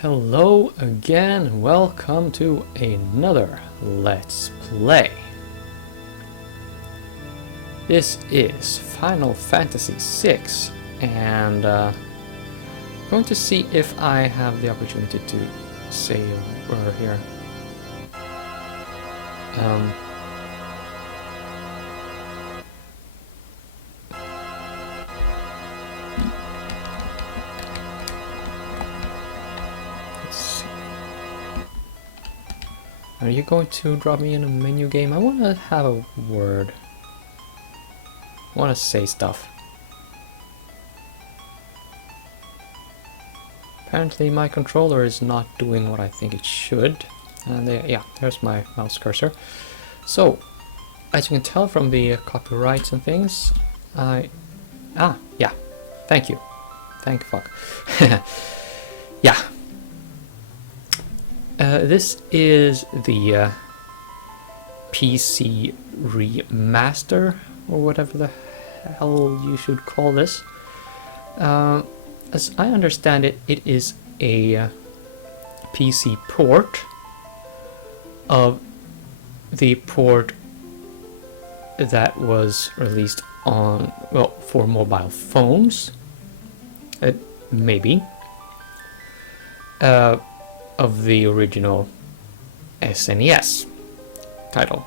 Hello again, welcome to another Let's Play. This is Final Fantasy VI, and I'm going to see if I have the opportunity to say a word here. Are you going to drop me in a menu game? I want to have a word. I want to say stuff. Apparently my controller is not doing what I think it should. And yeah, there's my mouse cursor. So, as you can tell from the copyrights and things, yeah, thank you. Thank fuck. Yeah. This is the PC remaster, or whatever the hell you should call this. As I understand it, it is a PC port of the port that was released on, well, for mobile phones, maybe. Of the original SNES title.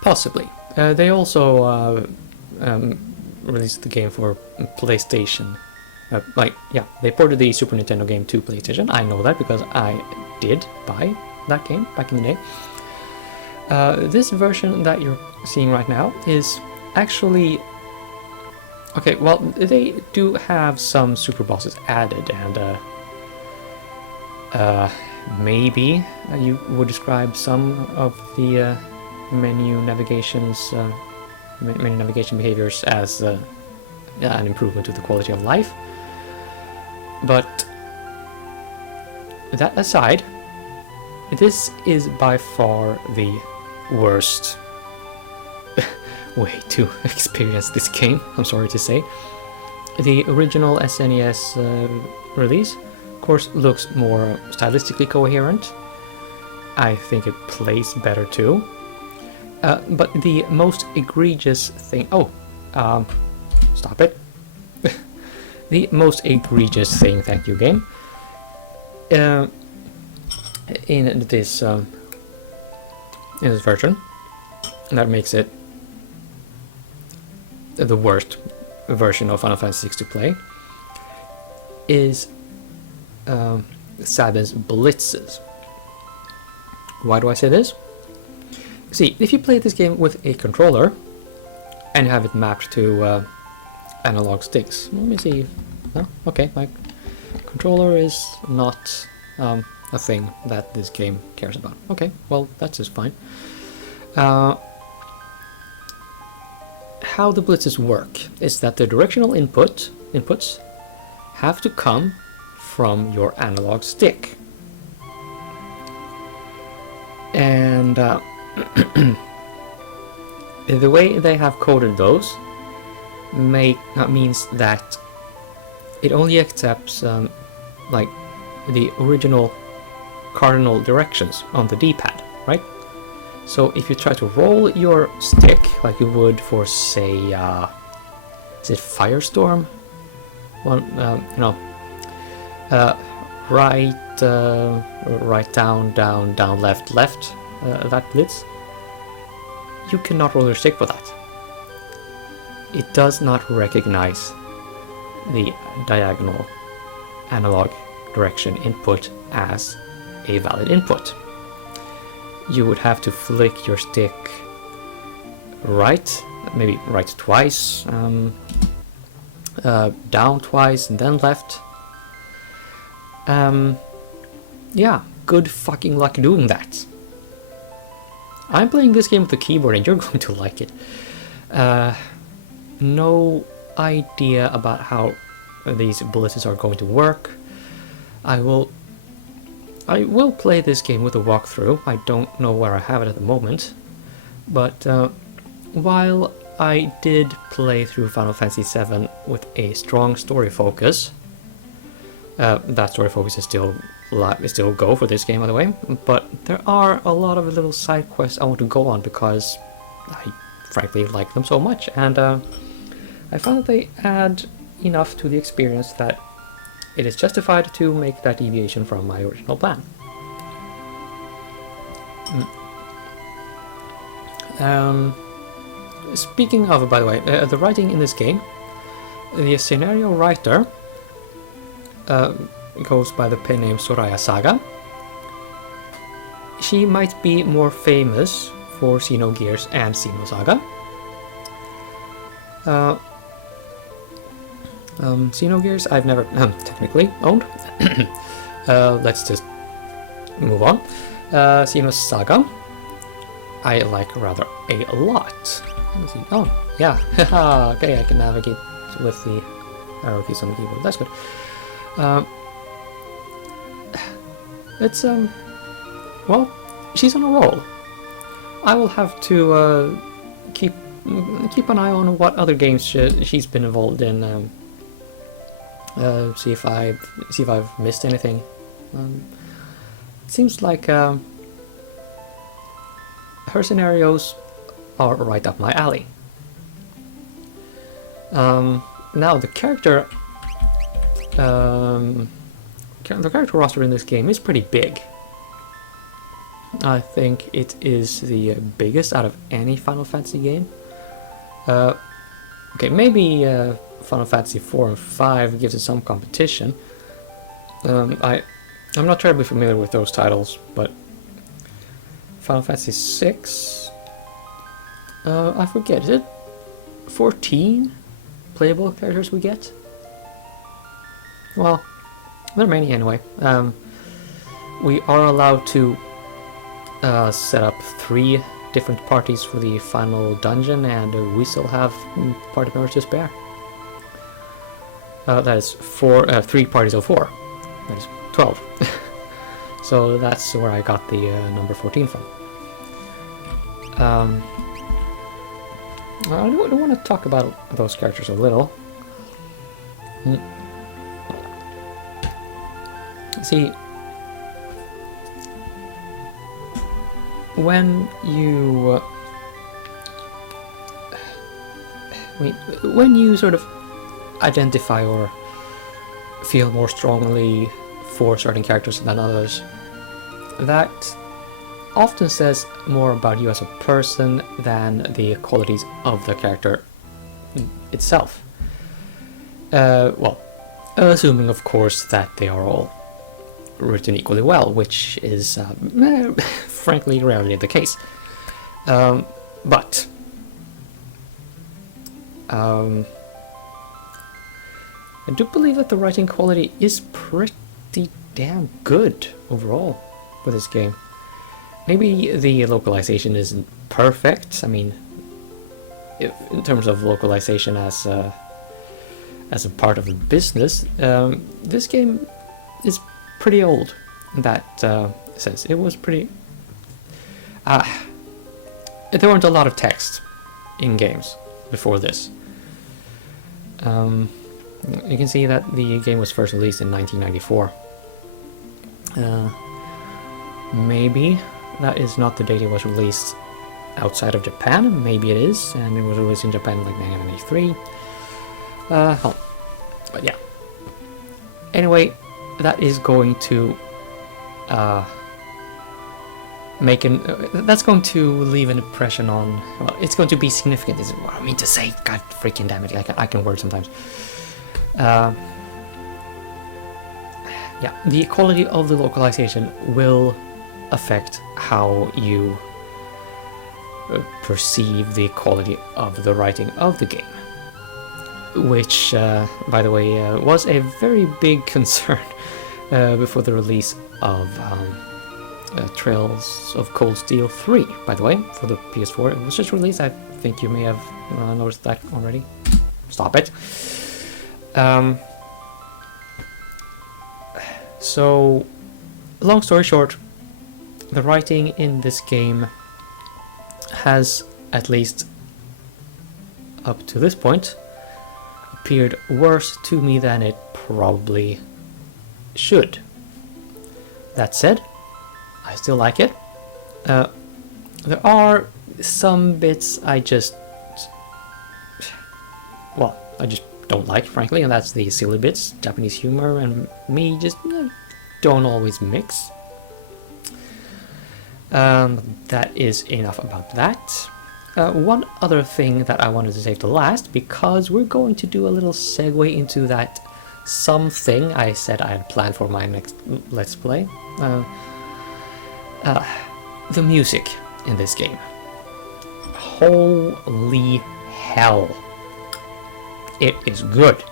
Possibly. They also released the game for PlayStation. Yeah, they ported the Super Nintendo game to PlayStation. I know that because I did buy that game back in the day. This version that you're seeing right now is actually... Okay, well, they do have some super bosses added, and maybe you would describe some of the menu navigation behaviors as an improvement to the quality of life. But that aside, this is by far the worst way to experience this game, I'm sorry to say. The original SNES release, of course, looks more stylistically coherent. I think it plays better too. But the most egregious thing... stop it. The most egregious thing, thank you game, in this version, that makes it the worst version of Final Fantasy VI to play, is Sabin's blitzes. Why do I say this? See, if you play this game with a controller and you have it mapped to analog sticks, let me see. No? Okay, my controller is not a thing that this game cares about. Okay, well, that's just fine. How the blitzes work is that the directional inputs have to come from your analog stick, and the way they have coded those means that it only accepts like the original cardinal directions on the D-pad, right? So if you try to roll your stick like you would for, say, is it Firestorm? One, right, down, left, that blitz. You cannot roll your stick for that. It does not recognize the diagonal analog direction input as a valid input. You would have to flick your stick right, maybe right twice, down twice, and then left. Yeah, good fucking luck doing that. I'm playing this game with the keyboard and you're going to like it. No idea about how these blitzes are going to work. I will play this game with a walkthrough. I don't know where I have it at the moment, but while I did play through Final Fantasy VII with a strong story focus, That story focus is still go for this game, by the way. But there are a lot of little side quests I want to go on because I frankly like them so much, and I found that they add enough to the experience that it is justified to make that deviation from my original plan. Speaking of, by the way, the writing in this game, the scenario writer goes by the pen name Soraya Saga. She might be more famous for Xenogears and Xenosaga. Xenogears I've never technically owned. Let's just move on. Xenosaga I like rather a lot. Oh, yeah. Okay, I can navigate with the arrow keys on the keyboard. That's good. It's well, she's on a roll. I will have to keep an eye on what other games she's been involved in. See if I've missed anything. It seems like her scenarios are right up my alley. Now the character roster in this game is pretty big. I think it is the biggest out of any Final Fantasy game. Okay, maybe Final Fantasy 4 and 5 gives it some competition. I'm not terribly familiar with those titles, but Final Fantasy 6, I forget, is it 14 playable characters we get? Well, there are many anyway. We are allowed to set up 3 different parties for the final dungeon, and we still have party members to spare. That is 3 parties of 4. That is 12. So that's where I got the number 14 from. I do want to talk about those characters a little. See, when you sort of identify or feel more strongly for certain characters than others, that often says more about you as a person than the qualities of the character itself. Well, assuming of course that they are all written equally well, which is frankly rarely the case. But I do believe that the writing quality is pretty damn good overall for this game. Maybe the localization isn't perfect. I mean, in terms of localization as a part of the business, this game is pretty old in that sense. It was pretty... there weren't a lot of text in games before this. You can see that the game was first released in 1994. Maybe that is not the date it was released outside of Japan. Maybe it is, and it was released in Japan in like 1993. But yeah. Anyway, that is going to that's going to leave an impression on. Well, it's going to be significant. Is what I mean to say. God freaking damn it! I can word sometimes. Yeah, the quality of the localization will affect how you perceive the quality of the writing of the game, which, by the way, was a very big concern before the release of Trails of Cold Steel 3, by the way, for the PS4. It was just released. I think you may have noticed that already. Stop it. So, long story short, the writing in this game has, at least up to this point, appeared worse to me than it probably should. That said, I still like it. There are some bits I just don't like, frankly, and that's the silly bits. Japanese humor and me just don't always mix. That is enough about that. One other thing that I wanted to save to last, because we're going to do a little segue into that something I said I had planned for my next Let's Play. The music in this game. Holy hell. It is good.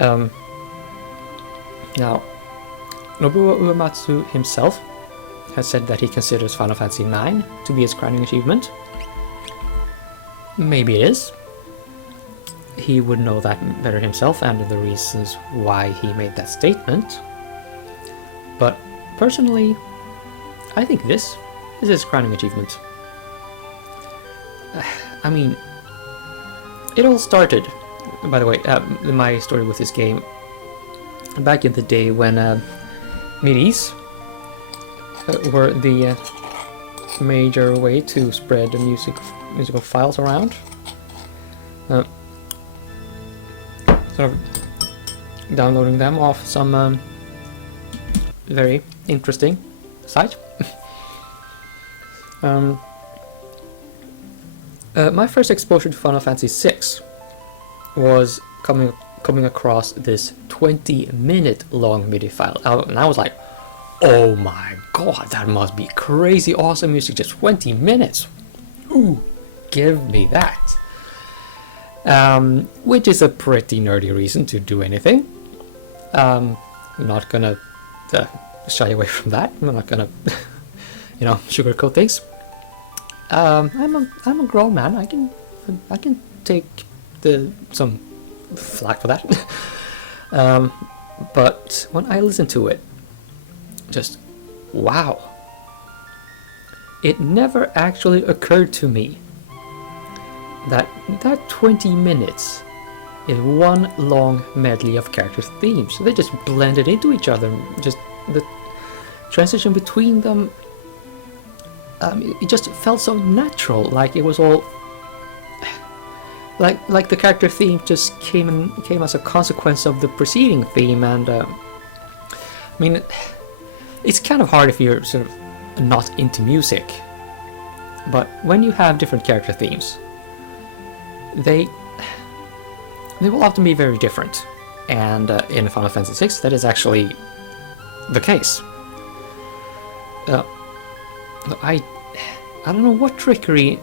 Now, Nobuo Uematsu himself has said that he considers Final Fantasy IX to be his crowning achievement. Maybe it is. He would know that better himself and the reasons why he made that statement. But personally, I think this is his crowning achievement. I mean, it all started, by the way, my story with this game, back in the day when MIDIs were the major way to spread the musical files around. Sort of downloading them off some very interesting site. My first exposure to Final Fantasy VI was coming across this 20-minute long MIDI file, and I was like, oh my god, that must be crazy awesome music, just 20 minutes! Ooh, give me that! Which is a pretty nerdy reason to do anything. I'm not gonna shy away from that. I'm not gonna, sugarcoat things. I'm a grown man. I can take some flack for that. But when I listen to it, just wow! It never actually occurred to me that 20 minutes is one long medley of character themes. So they just blended into each other. Just the transition between them, it just felt so natural. Like it was all like the character theme just came as a consequence of the preceding theme. And I mean, it's kind of hard if you're sort of not into music, but when you have different character themes, they will often be very different, and in Final Fantasy VI that is actually the case. I don't know what trickery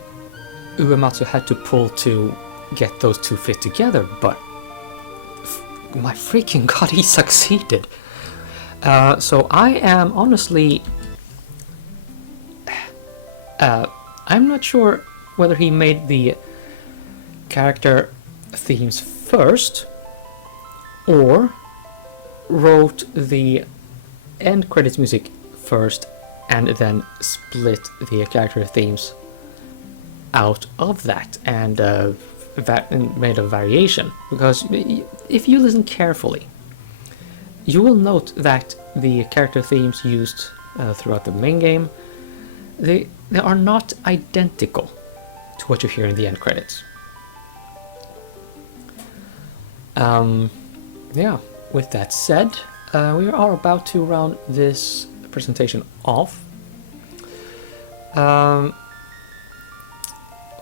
Uematsu had to pull to get those two fit together, but my freaking god, he succeeded. So I am honestly, I'm not sure whether he made the character themes first or wrote the end credits music first and then split the character themes out of that and made a variation. Because if you listen carefully, you will note that the character themes used throughout the main game, they are not identical to what you hear in the end credits. Yeah, with that said, we are about to round this presentation off.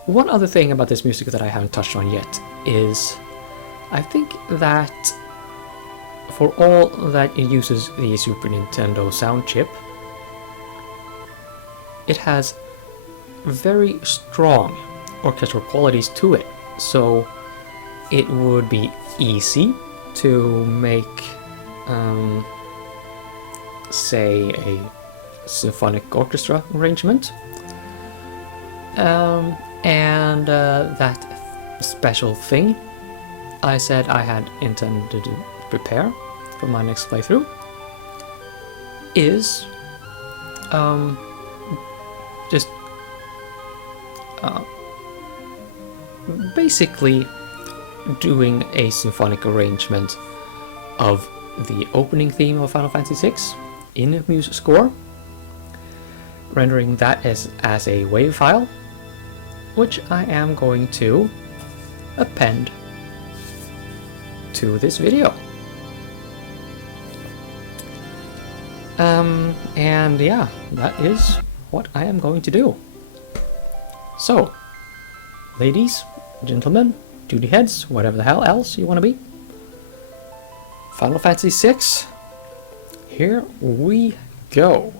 One other thing about this music that I haven't touched on yet is I think that for all that it uses the Super Nintendo sound chip, it has very strong orchestral qualities to it. So it would be easy to make, say, a symphonic orchestra arrangement. And that special thing I said I had intended to prepare for my next playthrough is just basically doing a symphonic arrangement of the opening theme of Final Fantasy VI in MuseScore, rendering that as a WAV file, which I am going to append to this video. And yeah, that is what I am going to do. So, ladies, gentlemen, duty heads, whatever the hell else you want to be, Final Fantasy VI, here we go.